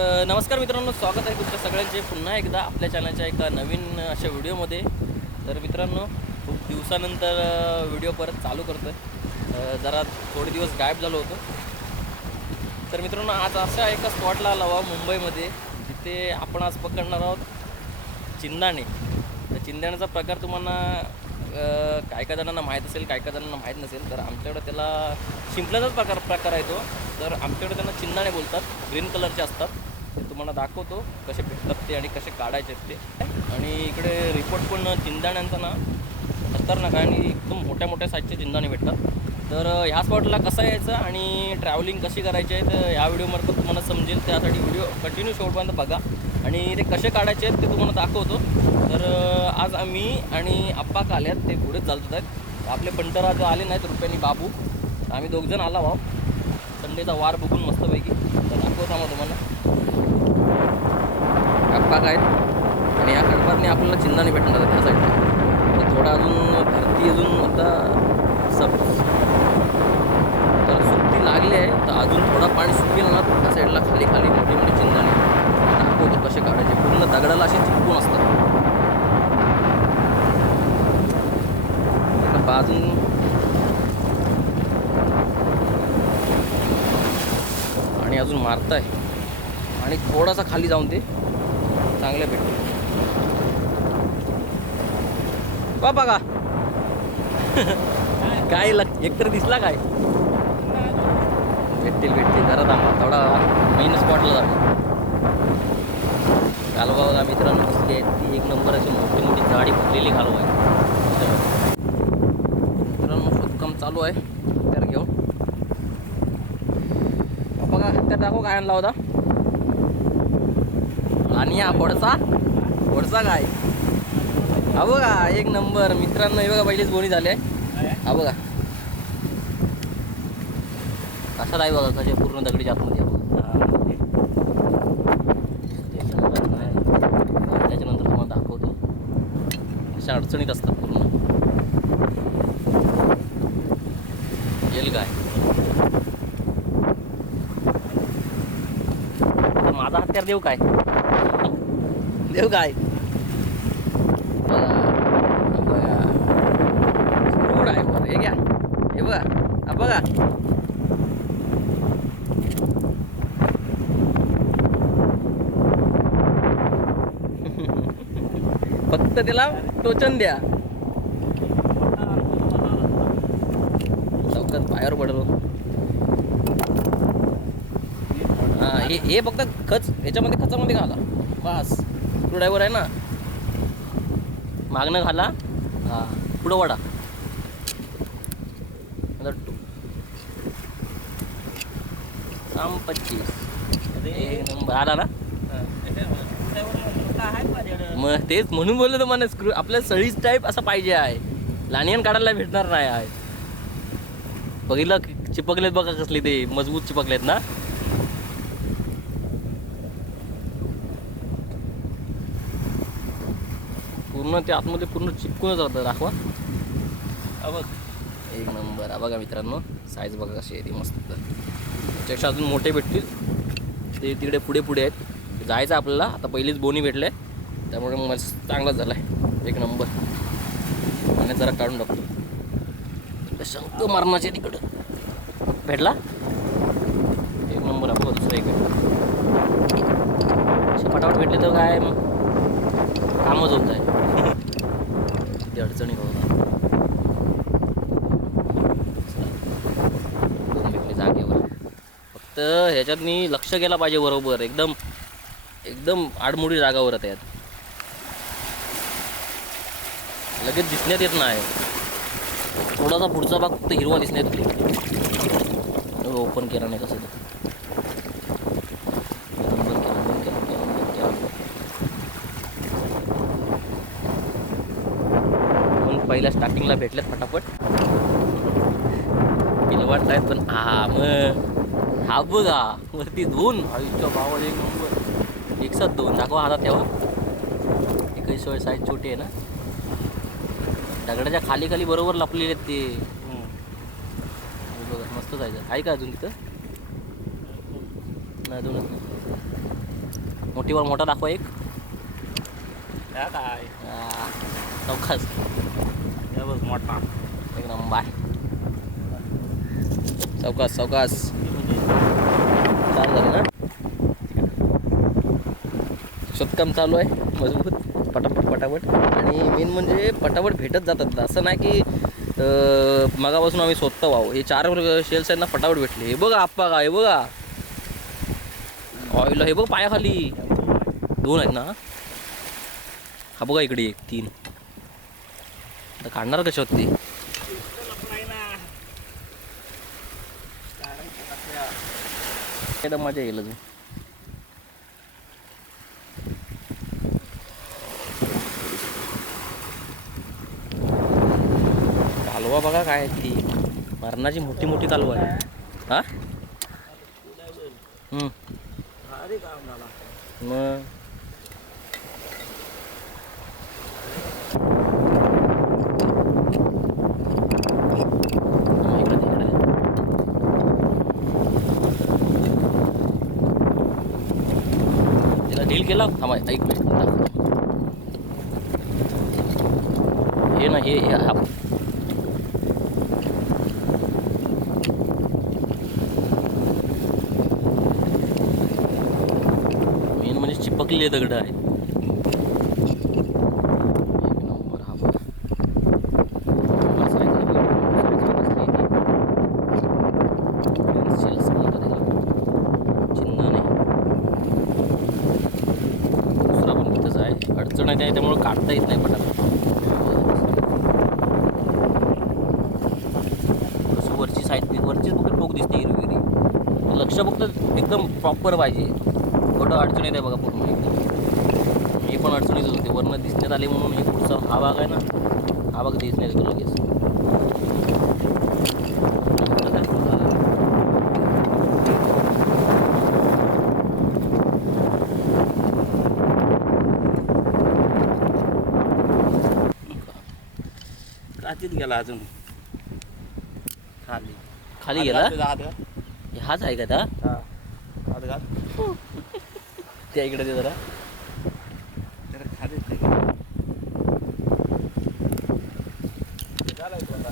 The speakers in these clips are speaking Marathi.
नमस्कार मित्रांनो स्वागत आहे तुमच्या सगळ्यांचे. पुन्हा एकदा आपल्या चॅनलच्या एका नवीन अशा व्हिडिओमध्ये. तर मित्रांनो खूप दिवसानंतर व्हिडिओ परत चालू करतो आहे जरा थोडे दिवस गायब झालो होतो. तर मित्रांनो आज अशा एका स्पॉटला आला मुंबईमध्ये जिथे आपण आज पकडणार आहोत चिंदाणे. तर चिंदाण्याचा प्रकार तुम्हाला काय काय जणांना माहीत असेल काय काय जणांना माहीत नसेल तर आमच्याकडे त्याला शिंपल्याचाच प्रकार प्रकार आहे तो. तर आमच्याकडे त्यांना चिंदाणे बोलतात ग्रीन कलरचे असतात. तुम्हाला दाखवतो कसे भेटतात ते आणि कसे काढायचे आहेत ते. आणि इकडे रिपोर्ट पण चिंदाण्यांचा ना खतरनाक आहे आणि एकदम मोठ्या मोठ्या साईजचे चिंदाणे भेटतात. तर ह्या स्पॉटला कसं यायचं आणि ट्रॅव्हलिंग कशी करायची आहे तर ह्या व्हिडिओमार्फत तुम्हाला समजेल. त्यासाठी व्हिडिओ कंटिन्यू शेवटपर्यंत बघा. आणि ते कसे काढायचे आहेत ते तुम्हाला दाखवतो. तर आज आम्ही आणि आप्पा काल्यात ते पुढेच चालतात आहेत. आपले पंटराज आले नाहीत रुपयानी बाबू. तर आम्ही दोघजण आला भाऊ संडेचा वार बघून मस्तपैकी. तर दाखवतो आम्हाला तुम्हाला. आप्पा आहेत. आणि या खडपातने आपल्याला चिंदाने भेटणार त्या साईडला तर थोडा अजून भरती अजून आता सब तर सुट्टी लागली आहे तर अजून थोडा पाणी सुटेल ना त्या साईडला खाली खाली मोठी मोठी चिंदाणे दाखवतो कसे काढायचे? पूर्ण दगडाला असे चिपकून असतात. आता बाजून आणि अजून मारत आहे आणि थोडासा खाली जाऊन ते चांगले भेटते बा बघा. काय लग एकतर दिसला काय? भेटतील भेटतील. जरा थांबा थोडा मेन स्पॉटला जाऊ कालवा बघा मित्रांनो दिसली आहे. ती एक नंबर अशी मोठी मोठी झाडी फुटलेली कालवा आहे. मित्रांनो शोधकाम चालू आहे. तर घेऊन बघा त्या दाखव काय आणला होता. आणि हा फोडसा फोडसा काय? हा बघा एक नंबर. मित्रांनो हे बघा पहिलेच बोनी झाले. हा बघा. कशाला आहे बघा कशा पूर्ण दगडी आतमध्ये. आहे त्याच्यानंतर तुम्हाला दाखवतो. अशा अडचणीत असतात पूर्ण. येईल काय? माझा हत्यार देऊ काय? देऊ काय? आहे हे घ्या हे बघा हा बघा फक्त त्याला टोचन द्या. लवकर बाहेर पडलो. हा हे हे फक्त खच ह्याच्यामध्ये खचामध्ये घाला. बस. ड्रायव्हर आहे ना. मागणं घाला. हा. पुढं वडा काम पच्चीस. एक नंबर. आला ना? मग तेच म्हणून बोललो तुम्हाला स्क्रू आपल्या सळीच टाईप असं पाहिजे आहे. लानियन काढायला भेटणार नाही आहे. बघितलं चिपकलेत बघा कसले ते मजबूत चिपकलेत ना? पूर्ण ते आतमध्ये पूर्ण चिपकूनच राहतं. दाखवा. बघ. एक नंबर. हा बघा मित्रांनो साईज बघा कशी आहे ती मस्त. त्याच्यापेक्षा अजून मोठे भेटतील. ते तिकडे पुढे पुढे आहेत. जायचं आपल्याला. आता पहिलीच बोनी भेटले. त्यामुळे मग मस्त चांगलाच झाला आहे. एक नंबर. आणि जरा काढून टाकतो. तिकडे शंक मारणाचे तिकडं. भेटला? एक नंबर आपण दुसरा एक पटापट भेटले तर काय मग? कामच होत आहे किती अडचणी बघा जागेवर. फक्त ह्याच्यात लक्ष केला पाहिजे बरोबर. एकदम एकदम आडमुडी जागावर आहेत लगेच दिसण्यात येत नाही. थोडासा पुढचा भाग फक्त हिरवा दिसण्यात ओपन केला नाही कसं ते. बंद केला, बंद केला, केला, बंद केला. पण पहिल्या स्टार्टिंगला भेटल्यात फटाफट पिलवाट आहेत पण हा मग. हा बघा वरती दोन. आयुष्य भावाला एक नंबर एक साथ दोन दाखवा हातात तेव्हा एकही सोय साईज छोटी आहे ना. दगडाच्या खाली खाली बरोबर लपलेले आहेत ते. हे बघा मस्त जायचं आहे का अजून तिथं? नाही अजूनच नाही. मोठीवर मोठा दाखवा एक. काय? मोठा एक नंबर. चौकास चौकास. चालू झालं ना? शोधकाम चालू आहे मजबूत पटापट पटापट. आणि मेन म्हणजे पटापट भेटत जातात. असं नाही की मगापासून आम्ही स्वतः वाव. हे चार शेल्स आहेत ना फटाफट भेटले. हे बघा आप्पा का हे बघा. ऑइल हे बघ पायाखाली. दोन आहेत ना? हा बघा इकडे एक तीन. आता काढणार कशा होत? एकदम मजा येईल अजून. कालवा बघा काय ती. मरणाची मोठी मोठी कालवा आहे. हा? मग हा, इकडे तिकडे. तिला डील केला? थांबा एक मिनिट हे ना हे हे हा. मेन म्हणजे चिपकलेले दगड. आहे एक नंबर हा बघा. नंबर size आहे बघा. size पण कसली आहे ती. Pencils म्हणतात याला. चिन्हाने. दुसरा पण तिथंच आहे अडचण आहे त्या- त्यामुळे काढता येत नाही पटापट असं वरची साईड वरचीच फक्त टोक दिसते हिरवी हिरवी लक्ष फक्त एकदम प्रॉपर पाहिजे. थोडं अडचण येते बघा पूर्ण. एकदम हे पण अडचणीच होते. वरनं दिसण्यात आले म्हणून हे पुढचा हा भाग आहे ना हा भाग दिसण्यात येतो लगेच नंतर काय पुढं झालं. काचीत गेला अजून खाली खाली गेला हे हाच आहे का. हा. हात घाल. त्या इकडे ते जरा जरा आता.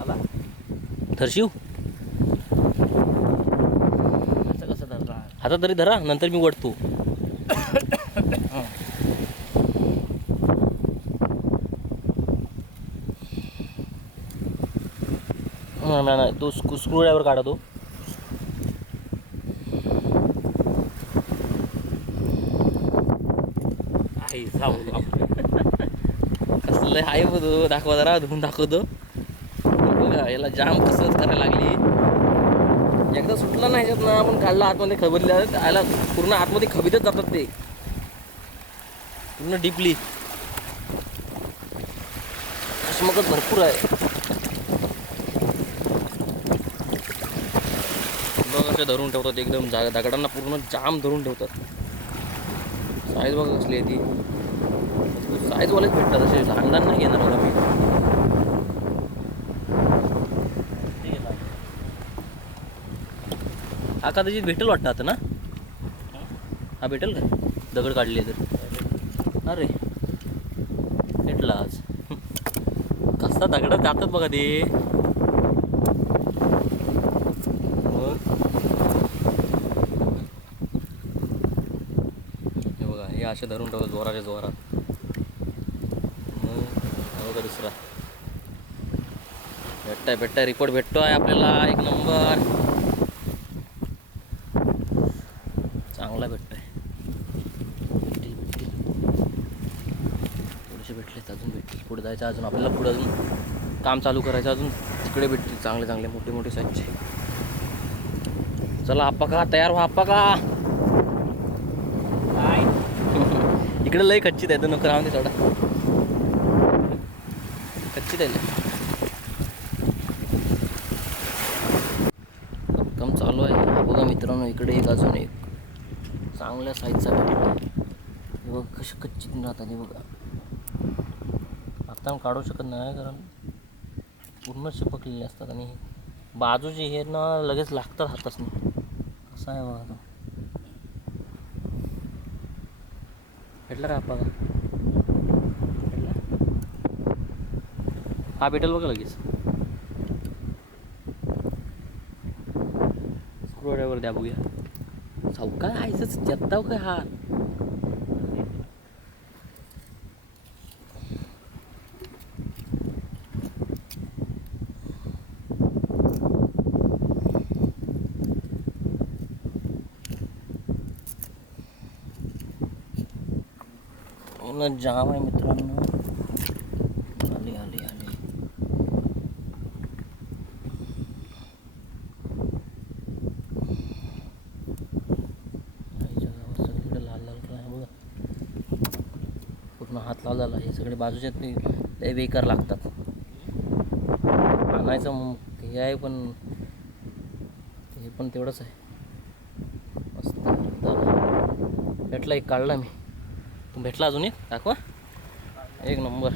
आला? धरशिव असं कसं धरला? हातात तरी धरा नंतर मी वडतो नाही नाही, नाही तो स्क्रू स्क्रू ड्रायव्हर काढा तो. आई, जाऊ कसलं आहे बघ तो दाखवा जरा धुवून दाखवतो. बघा याला जाम कसरत करायला लागली. एकदा सुटला नाही ह्याच्यात ना आपण काढला आतमध्ये खबरल्या याला पूर्ण आतमध्ये खबितच जातात ते. पूर्ण डीपली. चष्मकच भरपूर आहे. बघ असे धरून ठेवतात एकदम जा दगडांना पूर्ण जाम धरून ठेवतात. साईज बघा कसली आहे ती. साईजवालेच भेटतात असे. लहान लहान नाही घेणार बघा मी. ते गेला. हा कदाचित भेटेल वाटतं आता ना? हा भेटेल का? दगड काढले तर. अरे. भेटला आज. कसा दगडात जातात बघा ते मग. हे बघा हे असे धरून ठेवतात जोराच्या जोरात. मग दुसरा. भेटताय भेटताय रिपोर्ट भेटतोय आपल्याला. एक नंबर. चांगला भेटतोय. भेटतील भेटतील. थोडेसे भेटलेत अजून भेटतील. पुढे जायचं अजून. आपल्याला पुढे अजून काम चालू करायचं अजून. तिकडे भेटतील चांगले चांगले मोठे मोठे साईजचे चला आप्पा का? तयार व्हा आप्पा का काय? इकडे लय कच्चित आहे तर नको राहून दे थोडा कच्चित आहे लय. काम चालू आहे. बघा मित्रांनो इकडे एक अजून एक चांगल्या साईजचा भेटला बघ. कशी कच्चित राहतात हे बघा. आता काढू शकत नाही कारण पूर्ण चिपकलेले असतात आणि बाजूचे हे ना लगेच लागतात हातासनी. असं आहे बघा तो. भेटला का आप्पा भेटला? हा भेटेल बघा लगेच. स्क्रू ड्रायव्हर द्या बघूया. चौका आयचंच जत्ताव काय हा पूर्ण जाम आहे मित्रांनो. आली आली आली. आईच्या सगळीकडे लाल लाल कलर आहे बघा. पूर्ण हात लाल झाला हे सगळे बाजूचे ते. लय बेकार लागतात. आणायचं मग. हे आहे पण हे पण तेवढंच आहे. मस्त. भेटला एक काढला मी. भेटला अजून एक? दाखवा. एक नंबर.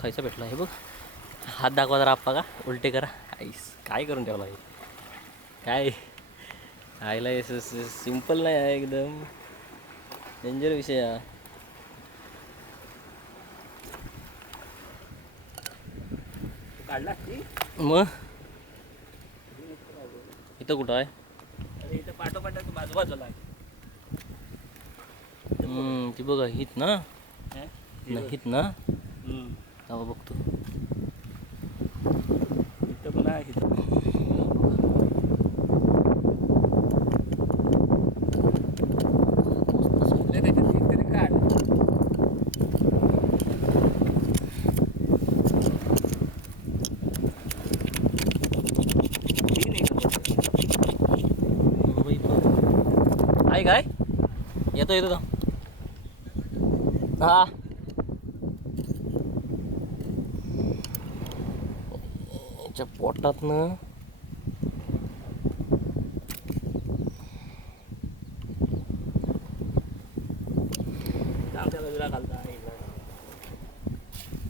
खायचा भेटला. हे बघ. हात दाखवा जरा आप्पा का उलटे करा. आईस काय करून ठेवला हे? काय? आईला सिंपल नाही आहे एकदम. डेंजर विषय आहे काढला ती मग? इथं कुठं आहे? अरे इथं पाठोपाठ तू बाजू बाजूला आहे. हम्म, ती बघा हित ना? हित ना. तेव्हा बघतो. इथं पण आहे काय? येतो येतो हा. याच्या पोटातनं. डाव्या घालता इकडं.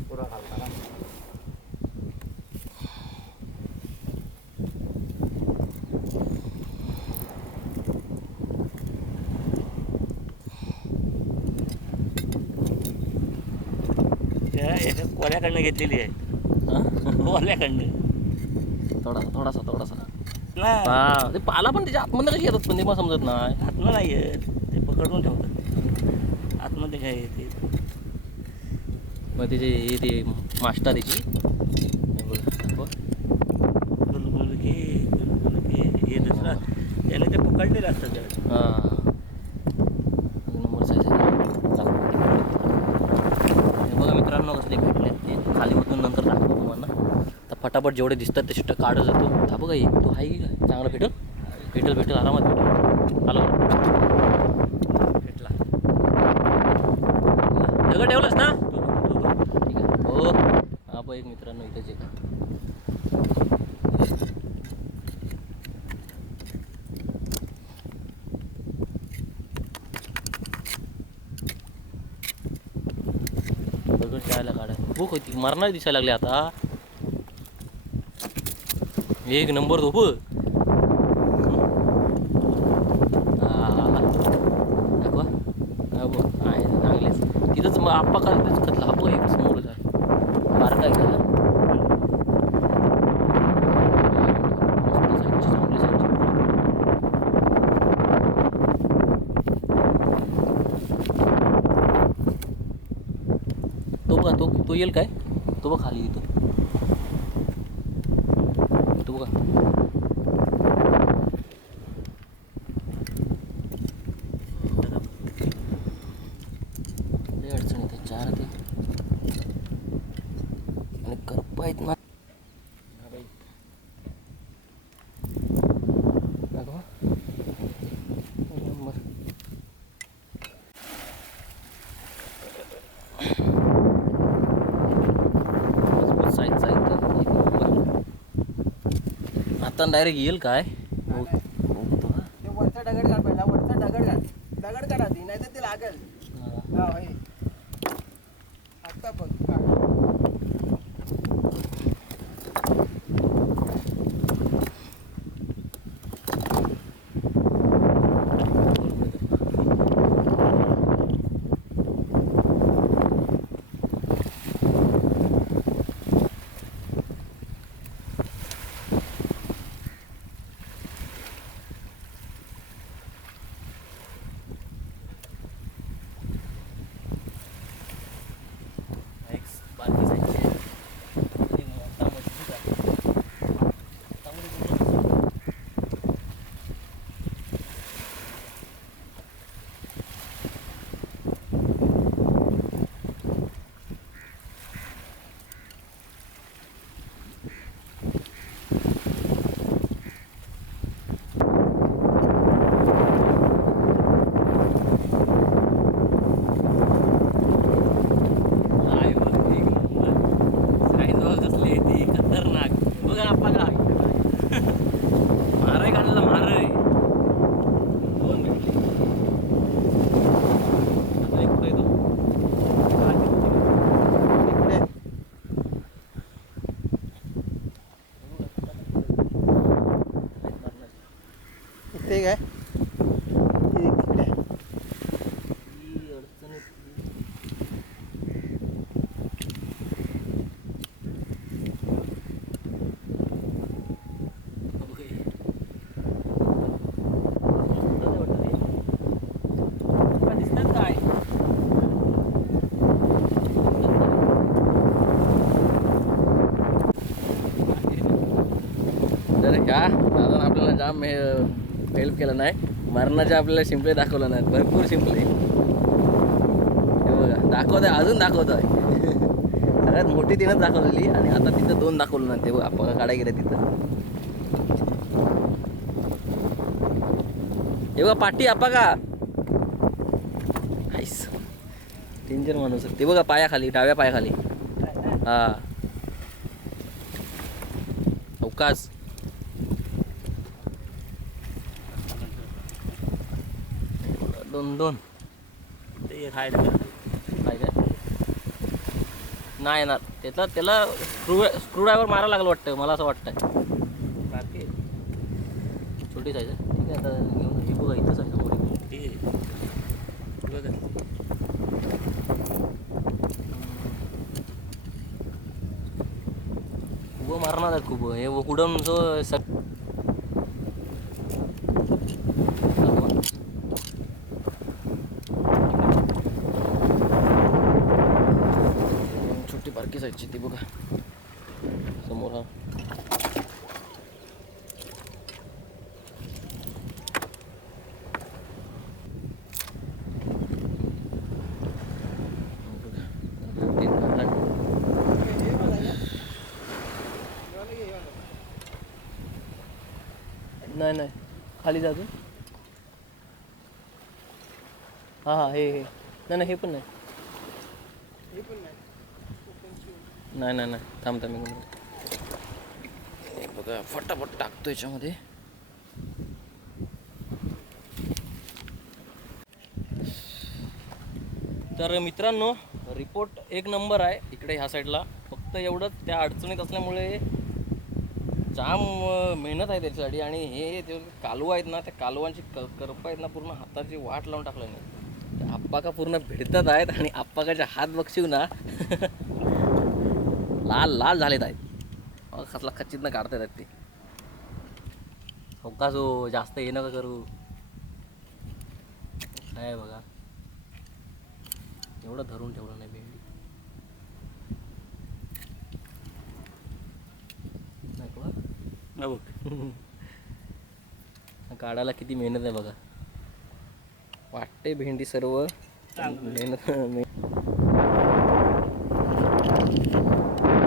पुरा घालता ना. त्या याच्यात कोल्याकडनं घेतलेली आहे? कोल्याकडनं थोडासा थोडासा थोडासा. हा. ते पाला पण त्याच्या आतमध्ये कशी येतात पण ते मला समजत नाही. आतनं नाही येत. ते पकडून ठेवतात. आतमध्ये काय येते? मग त्याचे हे ते मास्टर त्याची हे दाखवा. गुलगुलके गुलगुलके. हे दुसरं. त्याने ते पकडलेलं असतं त्याला हा एक नंबर साईज आहे दाखवा. हे बघा मित्रांनो कसले भेटले ते. खाली उतरून नंतर दाखवतो तुम्हाला. तर फटाफट जेवढे दिसतात ते शिट्ट काढत जातो. हा बघा एक? तो आहे की काय? चांगला भेटेल? भेटेल भेटेल. आरामात भेटेल. आलो भेटला. दगड ठेवलास ना ठीक आहे हो हा बघ एक मित्रांनो इथेच एक दगड जायला काढाय भूक दिसायला लागले आता. एक नंबर झोप. चांगलेच. तिथंच मग आप्पा काल खतला. हा एक समोरच आहे. बारका आहे का? तो येईल काय? तो बघ खाली येतो तो बघा. लय अडचण येते चार ते. आणि करप आहेत ना दाखवा. एक नंबर. मजबूत साईजचा एकदम एक नंबर. आता डायरेक्ट येईल काय बघ- बघतो हा. ते वरचा दगड घाल पहिला वरचा दगड घाल दगड करा ती नाही तर ते लागेल हा. हा होय आता बघ काढ. बारकी साईजची आहे आणि मोठा मजबूत आहे हातामध्ये पूर्ण मजबूत. काय बघ, एक नंबर. साईज बघ कसली आहे ती खतरनाक बघा आपला काय माराय काढलेला माराय दोन भेटले आता एक कुठे येतो इकडे इथे काय इकडे दिसतात काय का? दादा आपल्याला जाम हेल्प केलं नाही. मरणाचे आपल्याला शिंपले दाखवलं नाहीत. भरपूर शिंपले हे बघा दाखवत आहे अजून दाखवत आहे सगळ्यात मोठी तिनंच दाखवलेली आणि आता तिथं दोन दाखवलं नाही. ते बघा आपण काढाय गेले तिथं. हे बघा पाठी आपा का? आईस डेंजर माणूस ते बघा पायाखाली डाव्या पायाखाली. हा. अवकाश. दोन दोन. ते एक आहे काय नाही येणार. त्याचा त्याला स्क्रू स्क्रू ड्रायव्हर मारायला लागलं वाटतं मला असं वाटतंय. बारके छोटी साईज आहे. ठीक आहे आता घेऊन. हे बघा इथंच आहे समोर एक. ते बघा. खूप मारणार आहे खूप. हे उडम जो सग छोटी बारकी साईजची ती बघा समोर हा तीन घातला. हे बघा ना. हे वाला घे, हे वाला. नाही नाही खाली जा अजून हां हां हे हे नाही नाही हे पण नाही हे पण नाही ओपन शिव. नाही नाही नाही. थांब थांब मी हे बघा फटाफट टाकतो याच्यामध्ये. तर मित्रांनो रिपोर्ट एक नंबर आहे इकडे ह्या साईडला फक्त एवढंच त्या अडचणीत असल्यामुळे जाम मेहनत आहे त्याच्यासाठी आणि हे जे कालवा आहेत ना त्या कालवांची क करपा आहेत ना पूर्ण हाताची वाट लावून टाकलं नाही. त्या आप्पा का पूर्ण भिडतात आहेत आणि आप्पाकाचे हात बक्षीव ना लाल लाल झालेत आहेत. कसला खच्चितनं काढता येतात ते. हो जो जास्त हे नका करू. काय बघा. एवढं धरून ठेवलं नाही भेंडी का? बघ. काढायला किती मेहनत आहे बघा. वाटते भेंडी सर्व. मेहनत मे-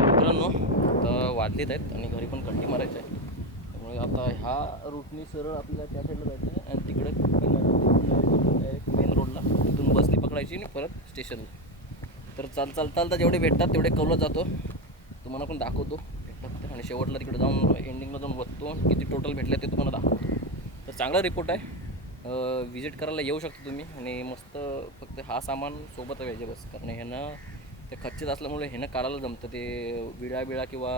मित्रांनो आता वाजलीत आहेत आणि घरी पण कंटी मारायची आहे. त्यामुळे आता ह्या रूटनी सरळ आपल्याला त्या साईडला जायचं आहे आणि तिकडे डायरेक्ट मेन रोडला तिथून बसनी पकडायची आणि परत स्टेशनला तर चाल चाल चालता जेवढे भेटतात तेवढे कवलं जातो. तुम्हाला पण दाखवतो. भेटतात आणि शेवटला तिकडे जाऊन एंडिंगला जाऊन बघतो किती टोटल भेटले ते तुम्हाला दाखवतो. तर चांगला रिपोर्ट आहे. व्हिजिट करायला येऊ शकता तुम्ही आणि मस्त फक्त हा सामान सोबत पाहिजे बस. कारण ह्यानं ते खच्चित असल्यामुळे ह्यानं काढायला जमतं. ते विळा बिळा किंवा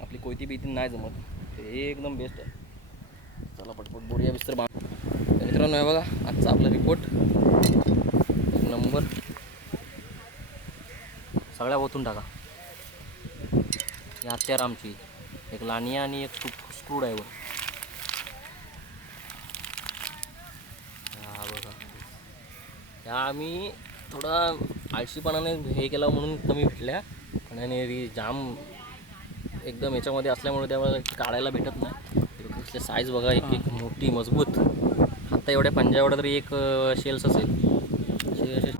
आपली कोयती बिती नाही जमत. ते हे एकदम बेस्ट आहे. चला पटपट बोरिया बिस्तर बांध. तर मित्रांनो आहे बघा आजचा आपला रिपोर्ट एक नंबर सगळ्या ओतून टाका. ही हत्यार आमची. एक लानिया आणि एक स्क्रू स्क्रू ड्रायव्हर हा बघा. ह्या आम्ही थोडा आळशीपणाने हे केलं म्हणून कमी भेटल्या. आणि जाम एकदम याच्यामध्ये असल्यामुळे त्यामुळे काढायला भेटत नाही. तिथले साईज बघा एक एक मोठी मजबूत. आता एवढ्या पंजा एवढा तरी एक शेल्स असेल. असे